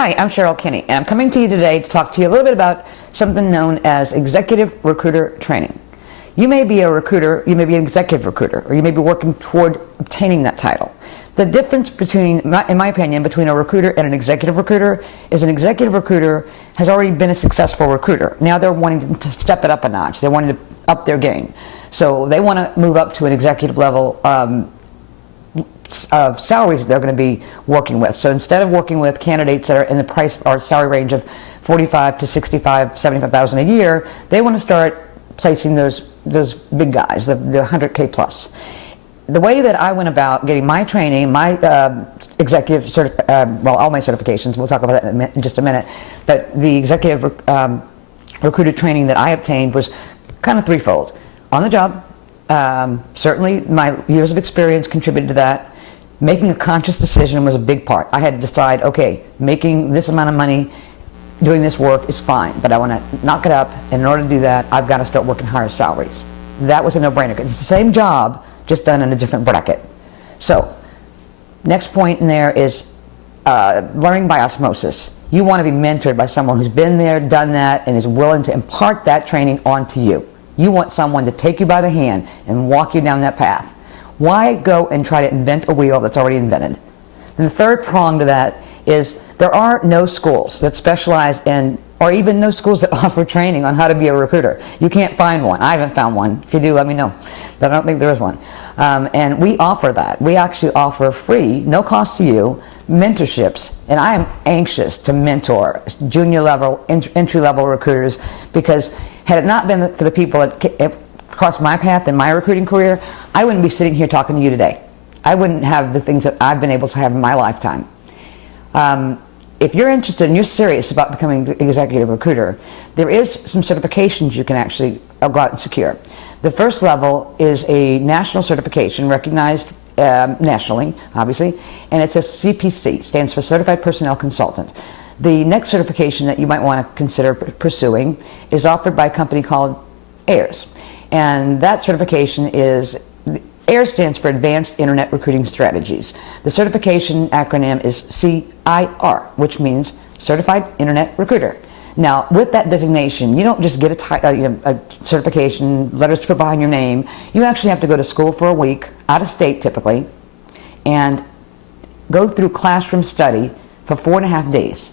Hi, I'm Cheryl Kinney, and I'm coming to you today to talk to you a little bit about something known as executive recruiter training. You may be a recruiter, you may be an executive recruiter, or you may be working toward obtaining that title. The difference between, in my opinion, between a recruiter and an executive recruiter is an executive recruiter has already been a successful recruiter. Now they're wanting to step it up a notch. They're wanting to up their game. So they want to move up to an executive level of salaries that they're going to be working with. So instead of working with candidates that are in the price or salary range of 45 to 65, 75,000 a year, they want to start placing those big guys, the 100K plus. The way that I went about getting my training, my executive, all my certifications, we'll talk about that in just a minute, but the executive recruiter training that I obtained was kind of threefold. On the job, certainly my years of experience contributed to that. Making a conscious decision was a big part. I had to decide, okay, making this amount of money doing this work is fine, but I want to knock it up, and in order to do that, I've got to start working higher salaries. That was a no-brainer. It's the same job, just done in a different bracket. So, next point in there is learning by osmosis. You want to be mentored by someone who's been there, done that, and is willing to impart that training onto you. You want someone to take you by the hand and walk you down that path. Why go and try to invent a wheel that's already invented? Then the third prong to that is there are no schools that specialize in, or even no schools that offer training on how to be a recruiter. You can't find one. I haven't found one. If you do, let me know. But I don't think there is one. And we offer that. We actually offer free, no cost to you, mentorships. And I am anxious to mentor junior level, entry level recruiters, because had it not been for the people that crossed my path in my recruiting career, I wouldn't be sitting here talking to you today. I wouldn't have the things that I've been able to have in my lifetime. If you're interested and you're serious about becoming an executive recruiter, there is some certifications you can actually go out and secure. The first level is a national certification recognized nationally, obviously, and it's a CPC, stands for Certified Personnel Consultant. The next certification that you might want to consider pursuing is offered by a company called AIRS. And that certification is, AIRS stands for Advanced Internet Recruiting Strategies. The certification acronym is CIR, which means Certified Internet Recruiter. Now, with that designation, you don't just get a certification, letters to put behind your name. You actually have to go to school for a week, out of state typically, and go through classroom study for 4.5 days.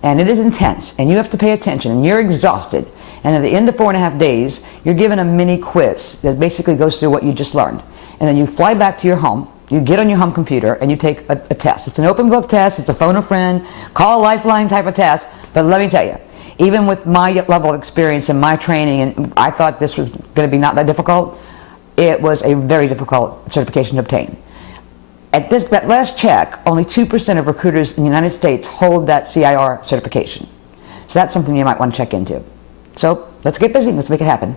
And it is intense, and you have to pay attention, and you're exhausted. And at the end of 4.5 days, you're given a mini quiz that basically goes through what you just learned. And then you fly back to your home, you get on your home computer, and you take a test. It's an open book test, it's a phone a friend, call a lifeline type of test. But let me tell you, even with my level of experience and my training, and I thought this was going to be not that difficult, it was a very difficult certification to obtain. At that last check, only 2% of recruiters in the United States hold that CIR certification. So that's something you might want to check into. So let's get busy, let's make it happen.